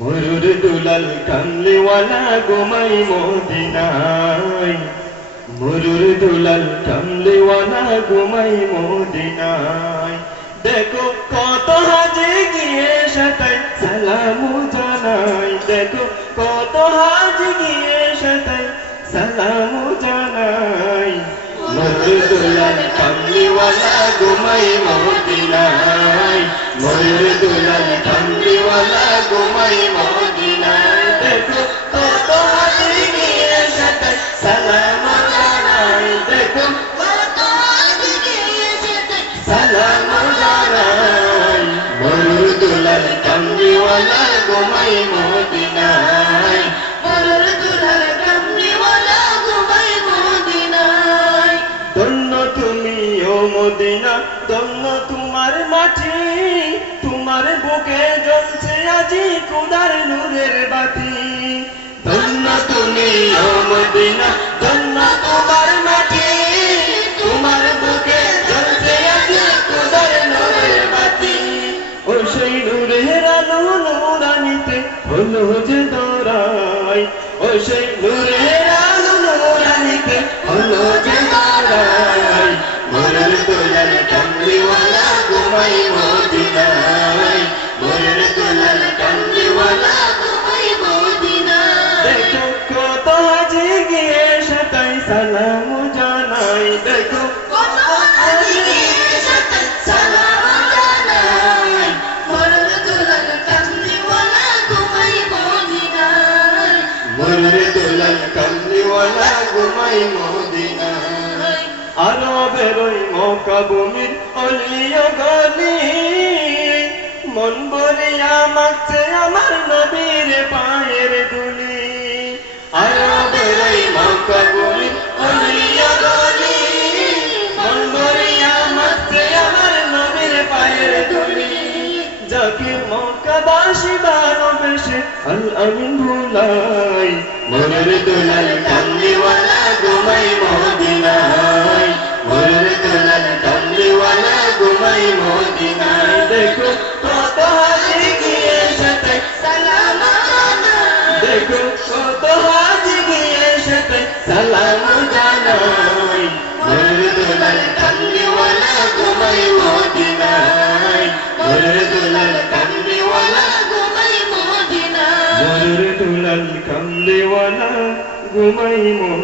মরুর দুলাল কামলিওয়ালা ঘুমাই মদিনায়, মরুর দুলাল কামলিওয়ালা ঘুমাই মদিনায়। দেখো কত হাজি গিয়ে সাথে সালামু জানাই, দেখো কত হাজি গিয়ে সাথে সালামু জানাই। মরুর দুলাল কামলিওয়ালা ঘুমাই মদিনায়, মরুর দুলাল কামলিওয়ালা ঘুমাই মদিনায়। দেখো কত হাজি গিয়ে সাথে সালামু জানাই, দেখো কত হাজি গিয়ে সাথে সালামু জানাই। মরুর দুলাল কামলিওয়ালা ঘুমাই মদিনায়, মরুর দুলাল কামলিওয়ালা ঘুমাই মদিনায়। ধন্য তুমি ও মদিনা, ধন্য তোমার মাটি, তোমার বুকে জ্বলছে আজি খোদার নূরের বাতি। ধন্য তুমি ও মদিনা, ধন্য তোমার মাটি, তোমার বুকে জ্বলছে আজি খোদার নূরের বাতি। ও সেই নূরের আলো নূরানিতে হলো যে দরাই, ও সেই নূরের আলো নূরানিতে হলো যে দরাই। মরুর দুলাল কামলিওয়ালা ঘুমাই মদিনায়, মরুর দুলাল কামলিওয়ালা ঘুমাই মদিনায়। দেখো কত হাজি গিয়ে সাথে সালামু জানাই, দেখো কত হাজি গিয়ে সাথে সালামু জানাই। মরুর দুলাল কামলিওয়ালা ঘুমাই মদিনায়, মরুর দুলাল কামলিওয়ালা ঘুমাই মদিনায়। আরবের ওই মক্কা ভূমির অলিও গলি, মন ভরিয়া মাগছে আমার নবীর পায়ের ধুলি। আরবের ওই মক্কা ভূমির অলিও গলি, মন ভরিয়া মাগছে আমার নবীর পায়ের ধুলি। যাকে মক্কাবাসী ভালোবেসে আল আমিন ভুলাই, মরুর দুলাল কামলিওয়ালা ঘুমাই মদিনায়, মরুর দুলাল কামলিওয়ালা ঘুমাই মদিনায়। দেখো কত হাজি গিয়ে সাথে সালামু জানাই, দেখো কত হাজি গিয়ে সাথে সালামু জানাই। মরুর দুলাল কামলিওয়ালা ঘুমাই মদিনায়, মরুর দুলাল কামলিওয়ালা ঘুমাই মদিনায়, মরুর দুলাল কামলিওয়ালা ঘুমাই মদিনায়।